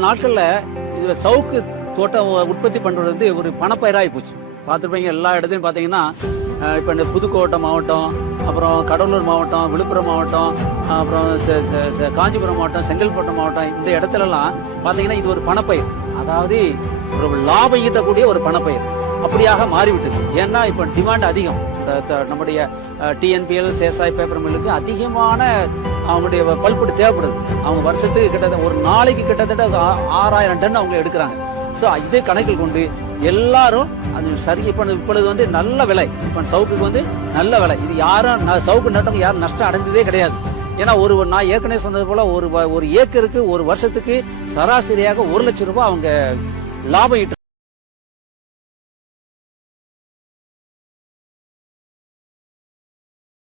நாட்களில் இது சவுக்கு தோட்டம் உற்பத்தி பண்ணுறது வந்து ஒரு பணப்பயிராகி போச்சு. பார்த்துருப்பீங்க எல்லா இடத்துலையும் பார்த்தீங்கன்னா இப்போ இந்த புதுக்கோட்டை மாவட்டம் அப்புறம் கடலூர் மாவட்டம் விழுப்புரம் மாவட்டம் அப்புறம் காஞ்சிபுரம் மாவட்டம் செங்கல்பட்டு மாவட்டம் இந்த இடத்துலலாம் பார்த்தீங்கன்னா இது ஒரு பணப்பயிர். அதாவது ஒரு லாபம் ஈட்டக்கூடிய ஒரு பணப்பயிர். அப்படியாக மாறிவிட்டது. ஏன்னா இப்போ டிமாண்ட் அதிகம். நம்முடைய டிஎன்பிஎல் சேசாய் பேப்பர் மில்லுக்கு அதிகமான அவங்களுடைய பல்புடு தேவைப்படுது. அவங்க வருஷத்துக்கு கிட்டத்தட்ட ஒரு நாளைக்கு கிட்டத்தட்ட ஆறாயிரம் டன் அவங்க எடுக்கிறாங்க. ஸோ இதே கணக்கில் கொண்டு எல்லாரும் அது சரி இப்போ இப்பொழுது வந்து நல்ல விலை. இப்போ சவுக்குக்கு வந்து நல்ல விலை. இது யாரும் சவுக்கு நட்டவங்க யாரும் நஷ்டம் அடைஞ்சதே கிடையாது. ஏன்னா ஒரு நான் ஏற்கனவே சொன்னது போல ஒரு ஒரு ஏக்கருக்கு ஒரு வருஷத்துக்கு சராசரியாக ஒரு லட்சம் ரூபாய் அவங்க லாபம் ஈட்டு